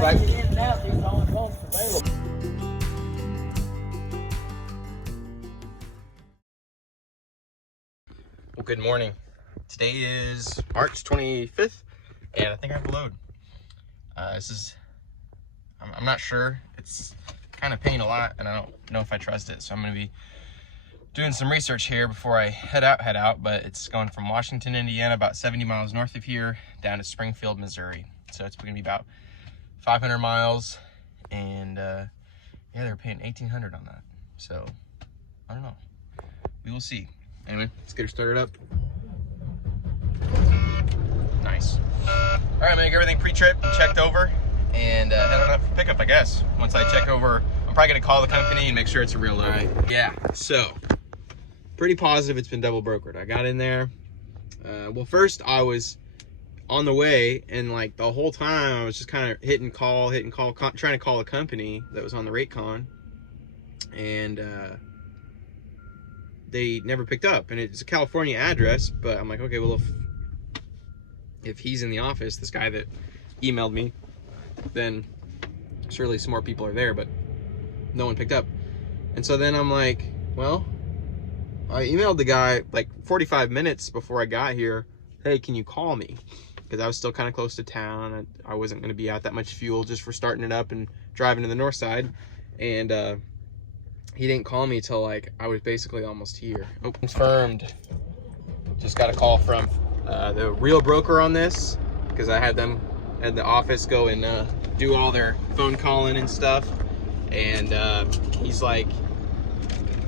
like it in and out, these are the only pumps available. Well, good morning. Today is March 25th, and I think I have a load. I'm not sure. It's kind of paying a lot, and I don't know if I trust it, so I'm going to be doing some research here before I head out, but it's going from Washington, Indiana, about 70 miles north of here, down to Springfield, Missouri. So it's going to be about 500 miles, and yeah, they're paying $1,800 on that. So I don't know. We will see. Anyway, let's get her started up. Nice. All right, I'm gonna get everything pre-trip and checked over, and head on up for pickup, I guess. Once I check over, I'm probably gonna call the company and make sure it's a real load. All right. Yeah, so pretty positive it's been double brokered. I got in there. Well, first I was on the way, and like the whole time I was just kind of hit and call, trying to call a company that was on the rate con, and they never picked up. And it's a California address, but I'm like, okay, well, if he's in the office, this guy that emailed me, then surely some more people are there, but no one picked up. And so then I'm like, well, I emailed the guy like 45 minutes before I got here, hey, can you call me? Because I was still kind of close to town. I wasn't going to be out that much fuel just for starting it up and driving to the north side. And he didn't call me till like I was basically almost here. Oh, confirmed. Just got a call from the real broker on this, because I had them at the office go and do all their phone calling and stuff. And he's like,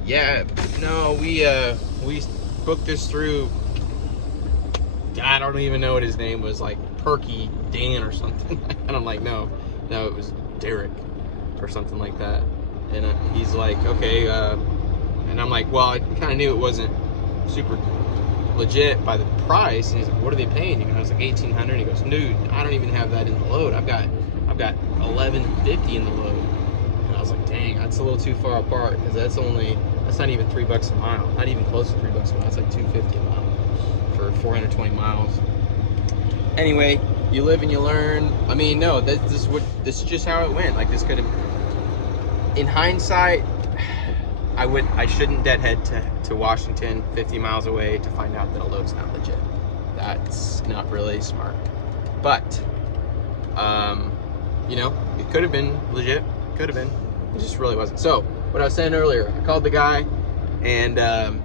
yeah, no, we booked this through, I don't even know what his name was, like Perky Dan or something. And I'm like, no, it was Derek or something like that. And he's like, okay, and I'm like, well, I kind of knew it wasn't super legit by the price. And he's like, what are they paying you? And I was like, $1,800. He goes, dude, I don't even have that in the load. I've got $1,150 in the load. And I was like, dang, that's a little too far apart, because that's not even $3 a mile, not even close to $3 a mile. It's like $2.50 a mile for 420 miles. Anyway, you live and you learn. I mean, no, this is just how it went. Like, this could have, in hindsight, I shouldn't deadhead to Washington, 50 miles away, to find out that a load's not legit. That's not really smart. But you know, it could have been legit, could have been. It just really wasn't. So what I was saying earlier, I called the guy, and or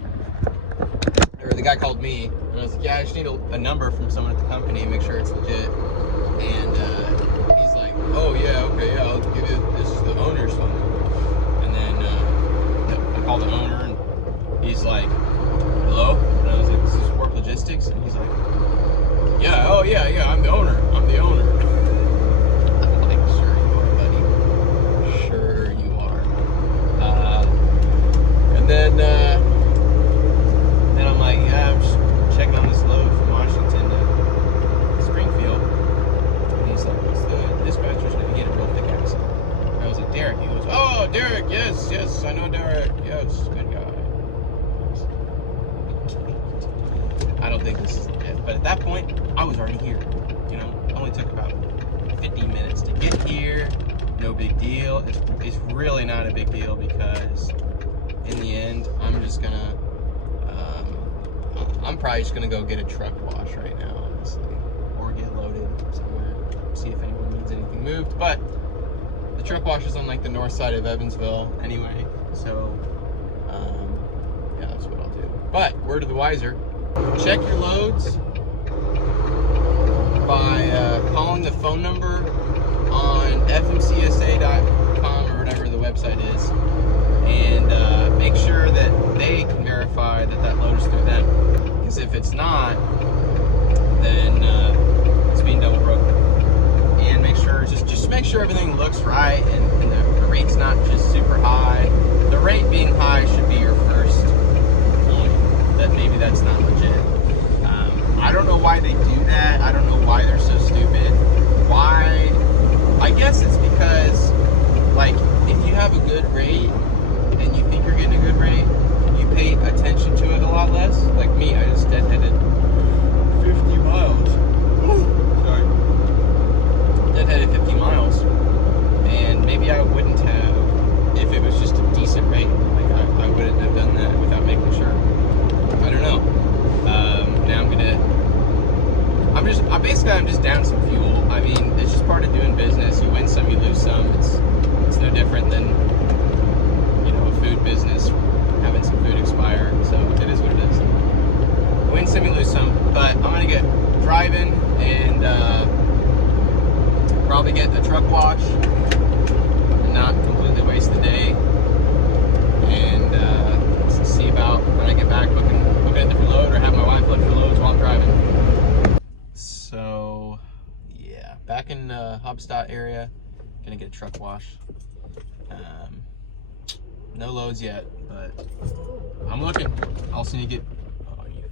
the guy called me, and I was like, yeah, I just need a number from someone at the company and make sure it's legit. And he's like, oh yeah, okay, yeah, I'll give you, this is the owner's phone number. And then I called the owner, and he's like, hello? And I was like, this is Warp Logistics? And he's like, yeah, oh yeah, I'm the owner. I'm like, sure you are, buddy. Sure you are. And then I'm like, yeah, I'm just checking on this load from Washington to Springfield. And he's like, what's the dispatcher's name? He had a real thick accent. And I was like, Derek. He goes, oh, Derek, yes, I know Derek. Yes, good guy. I don't think this is it. But at that point, I was already here. You know, it only took about 15 minutes to get here. No big deal. It's really not a big deal, because in the end, I'm just gonna I'm probably just gonna go get a truck wash right now, honestly, or get loaded somewhere, see if anyone needs anything moved. But the truck wash is on like the north side of Evansville anyway, so yeah, that's what I'll do. But word of the wiser, check your loads by calling the phone number on fmcsa.com or whatever the website is, and make sure that they can verify that load is through them. Because if it's not, then it's being double broken. And make sure, just make sure everything looks right, and the rate's not just super high. The rate being high should be your first point that maybe that's not legit. I don't know why they do that. I don't know why they're so stupid. Why? I guess it's because, like, if you have a good rate and you think you're getting a good rate, you pay attention to it a lot less. Like me, I just deadheaded 50 miles. Sorry. Deadheaded 50 miles. I'm just down some fuel. I mean, it's just part of doing business. You win some, you lose some. It's no different than, you know, a food business, having some food expire. So it is what it is. You win some, you lose some. But I'm gonna get driving and probably get the truck wash and not completely waste the day. And see about when I get back booking a different load or have my wife look for loads while I'm driving. So yeah, back in Hubstadt area, gonna get a truck wash. No loads yet, but I'm looking. Also need to get. Oh, yeah.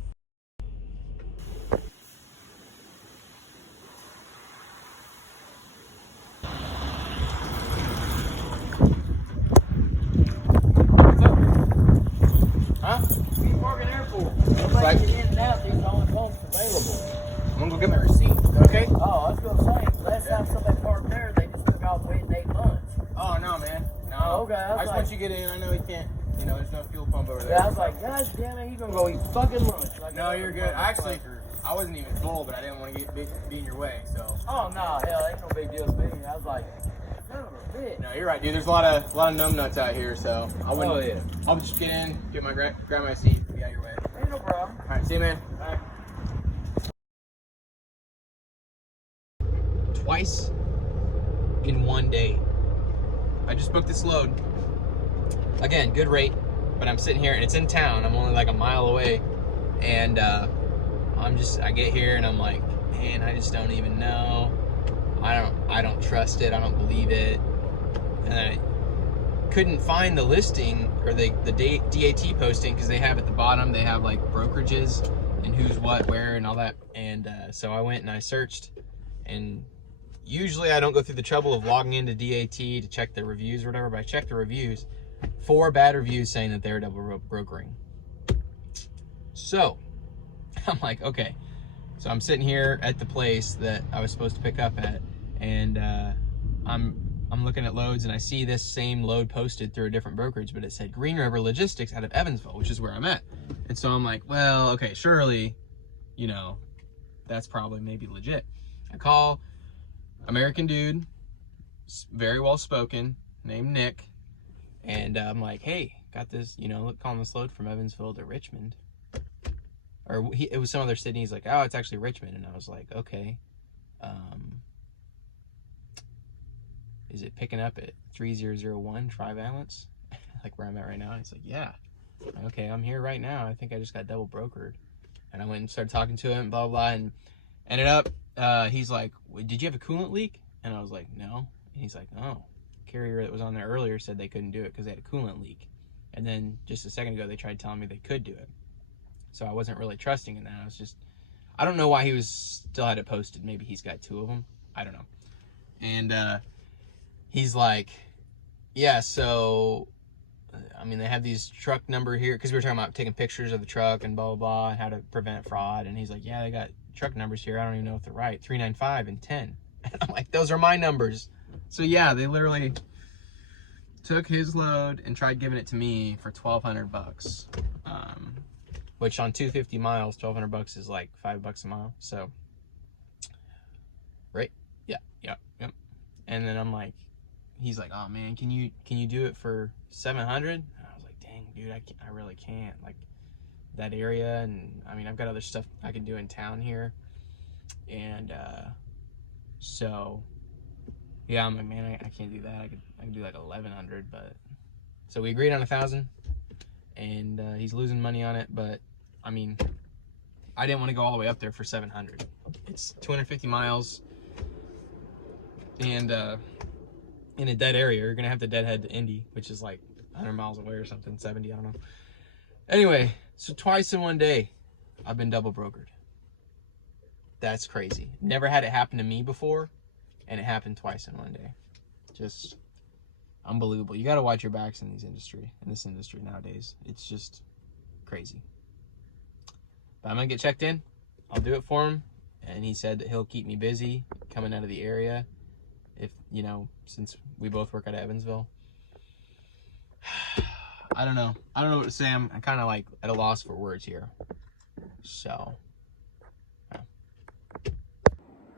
Huh? What are you parking there for? I'm Right. making in and out. These are the only pumps available. I'm gonna go get my receipt. Is that okay? Oh, I was going to say, last time somebody parked there, they just took off waiting 8 months. Oh no, man. No. Oh, okay. I just want you to get in. I know you can't. You know, there's no fuel pump over there. Yeah, I was like, gosh damn it, he's going to go eat fucking lunch. Like, No, you're good. Actually, I wasn't even full, but I didn't want to be in your way. So. Oh, no, hell, ain't no big deal to me. I was like, son of a bitch. No, you're right, dude. There's a lot of numbnuts out here, so I wouldn't. Oh, yeah. I'll just get in, get my grab my seat, be out your way. Ain't no problem. All right, see you, man. Bye. Twice in one day. I just booked this load. Again, good rate, but I'm sitting here and it's in town. I'm only like a mile away, and I get here and I'm like, man, I just don't even know. I don't trust it. I don't believe it, and I couldn't find the listing or the DAT posting because they have at the bottom. They have like brokerages and who's what, where, and all that. And so I went and I searched, and usually I don't go through the trouble of logging into DAT to check the reviews or whatever, but I checked the reviews. 4 bad reviews saying that they're double brokering. So I'm like, okay. So I'm sitting here at the place that I was supposed to pick up at, and I'm looking at loads, and I see this same load posted through a different brokerage, but it said Green River Logistics out of Evansville, which is where I'm at. And so I'm like, well, okay, surely, you know, that's probably maybe legit. I call American dude, very well spoken, named Nick, and I'm like, hey, got this, you know, calling this load from Evansville to Richmond. Or it was some other city. He's like, oh, it's actually Richmond. And I was like, okay. Is it picking up at 3001 Tri-Valence? Like where I'm at right now? He's like, yeah. Okay, I'm here right now. I think I just got double brokered. And I went and started talking to him, blah, blah, and ended up, he's like, did you have a coolant leak? And I was like, no. And he's like, oh. Carrier that was on there earlier said they couldn't do it because they had a coolant leak. And then just a second ago, they tried telling me they could do it. So I wasn't really trusting in that. I was just, I don't know why he was still had it posted. Maybe he's got 2 of them. I don't know. And he's like, yeah, so, I mean, they have these truck number here, because we were talking about taking pictures of the truck and blah, blah, blah, and how to prevent fraud. And he's like, yeah, they got truck numbers here. I don't even know if they're right. 395 and 10. And I'm like, those are my numbers. So yeah, they literally took his load and tried giving it to me for $1,200. Which on 250 miles, $1,200 is like $5 a mile. So, right? Yeah. And then I'm like, he's like, oh man, can you do it for $700? And I was like, dang, dude, I really can't. Like that area, and I mean, I've got other stuff I can do in town here, and so yeah, I'm like, man, I can't do that. I can do like 1,100, but so we agreed on 1,000. And he's losing money on it, but I mean, I didn't want to go all the way up there for 700. It's 250 miles, and in a dead area. You're gonna have to deadhead to Indy, which is like 100 miles away or something, 70, I don't know. Anyway, so twice in one day, I've been double brokered. That's crazy. Never had it happen to me before, and it happened twice in one day. Just unbelievable. You got to watch your backs in this industry nowadays. It's just crazy. But I'm gonna get checked in. I'll do it for him, and he said that he'll keep me busy coming out of the area, if you know, since we both work out of Evansville. I don't know what to say. I'm kind of like at a loss for words here. So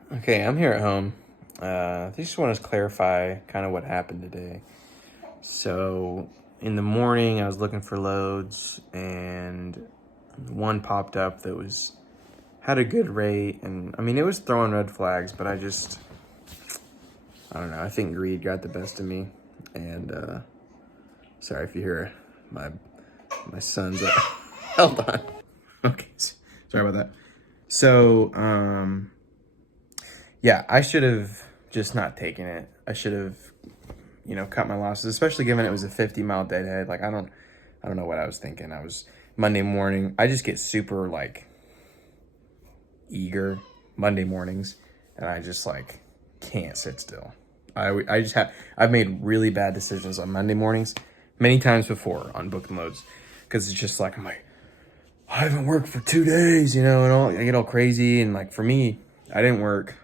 Okay, I'm here at home. I just want to clarify kind of what happened today. So, in the morning, I was looking for loads, and one popped up that had a good rate, and I mean, it was throwing red flags, but I don't know. I think greed got the best of me, and sorry if you hear my son's. Hold on. Okay, sorry about that. So, yeah, I should have just not taken it. I should have, cut my losses, especially given it was a 50-mile deadhead. Like, I don't know what I was thinking. I was Monday morning. I just get super like eager Monday mornings, and I just like can't sit still. I've made really bad decisions on Monday mornings many times before on book and loads, because it's just like, I'm like, I haven't worked for 2 days, and I get all crazy. And like, for me, I didn't work.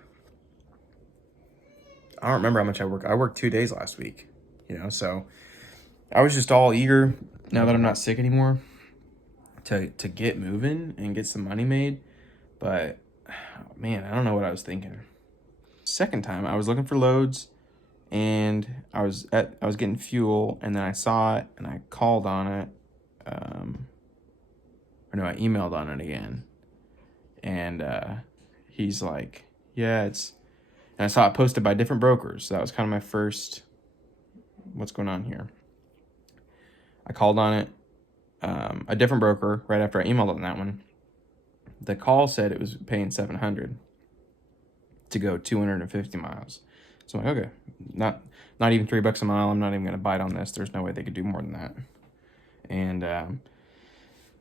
I don't remember how much I worked. I worked 2 days last week, so I was just all eager now that I'm not sick anymore to get moving and get some money made. But man, I don't know what I was thinking. Second time, I was looking for loads, and I was getting fuel, and then I saw it and I called on it. I emailed on it again, and he's like, yeah, and I saw it posted by different brokers. So that was kind of my first, what's going on here? I called on it, a different broker right after I emailed on that one. The call said it was paying $700 to go 250 miles. So I'm like, okay, not even $3 a mile. I'm not even going to bite on this. There's no way they could do more than that. And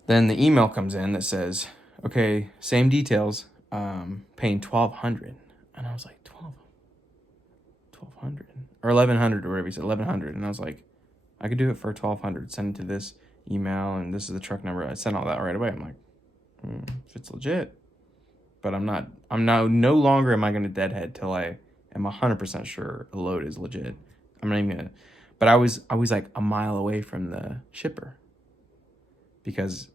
then the email comes in that says, okay, same details, paying $1,200. And I was like, 1,200 or 1,100 or whatever he said, 1,100. And I was like, I could do it for 1,200. Send it to this email, and this is the truck number. I sent all that right away. I'm like, if it's legit. But no longer am I going to deadhead till I am 100% sure a load is legit. I'm not even going to, but I was like a mile away from the shipper, because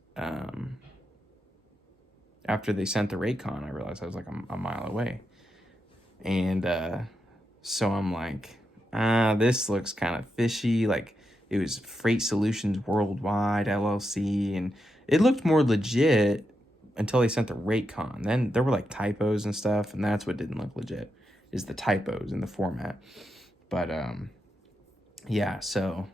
after they sent the rate con, I realized I was like a mile away. And so I'm like, this looks kind of fishy. Like, it was Freight Solutions Worldwide LLC, and it looked more legit until they sent the rate con. Then there were like typos and stuff, and that's what didn't look legit, is the typos in the format. But yeah, so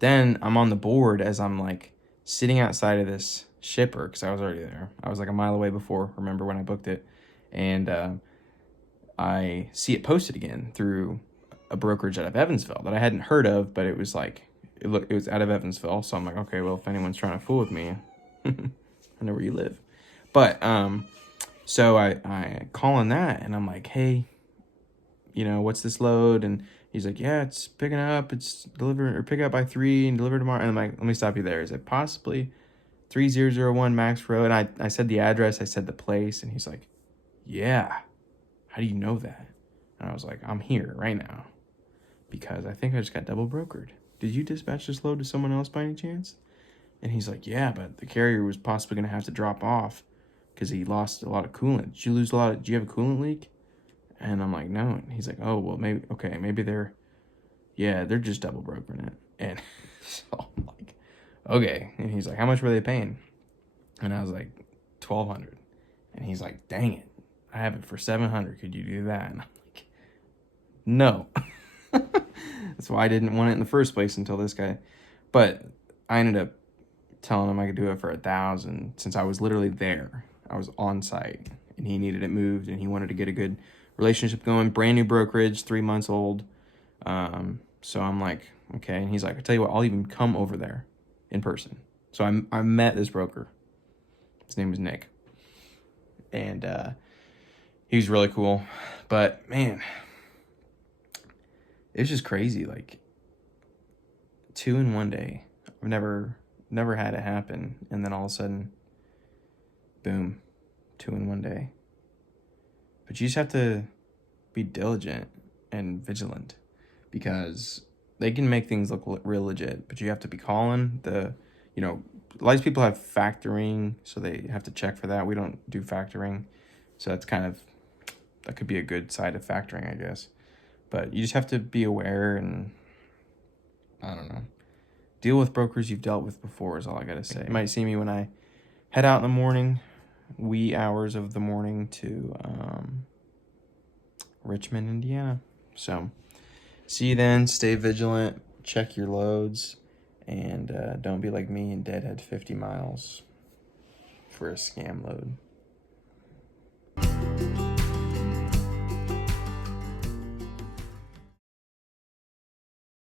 then I'm on the board as I'm like sitting outside of this shipper, because I was already there. I was like a mile away before, remember when I booked it. And I see it posted again through a brokerage out of Evansville that I hadn't heard of, but it was like, it was out of Evansville. So I'm like, okay, well, if anyone's trying to fool with me, I know where you live. But so I call on that, and I'm like, hey, what's this load? And he's like, yeah, it's picking up. It's delivered, or pick up by 3 and deliver tomorrow. And I'm like, let me stop you there. Is it possibly 3001 Max Road? And I said the address, I said the place, and he's like, yeah, how do you know that? And I was like, I'm here right now because I think I just got double brokered. Did you dispatch this load to someone else by any chance? And he's like, yeah, but the carrier was possibly going to have to drop off because he lost a lot of coolant. Did you lose do you have a coolant leak? And I'm like, no. And he's like, oh, well, maybe they're just double brokering it. And so I'm like, okay. And he's like, how much were they paying? And I was like, 1,200. And he's like, dang it, I have it for 700. Could you do that? And I'm like, no. That's why I didn't want it in the first place until this guy. But I ended up telling him I could do it for 1,000, since I was literally there. I was on site, and he needed it moved, and he wanted to get a good relationship going. Brand new brokerage, 3 months old. So I'm like, okay. And he's like, I tell you what, I'll even come over there in person. So I met this broker. His name was Nick, and he was really cool. But man, it was just crazy. Like, 2 in one day. I've never had it happen, and then all of a sudden, boom, 2 in one day. But you just have to be diligent and vigilant, because they can make things look real legit, but you have to be calling a lot of people have factoring, so they have to check for that. We don't do factoring, so that could be a good side of factoring, I guess. But you just have to be aware and, I don't know, deal with brokers you've dealt with before is all I got to say. You might see me when I head out in the morning, wee hours of the morning to Richmond, Indiana. So, see you then. Stay vigilant. Check your loads. And don't be like me and deadhead 50 miles for a scam load.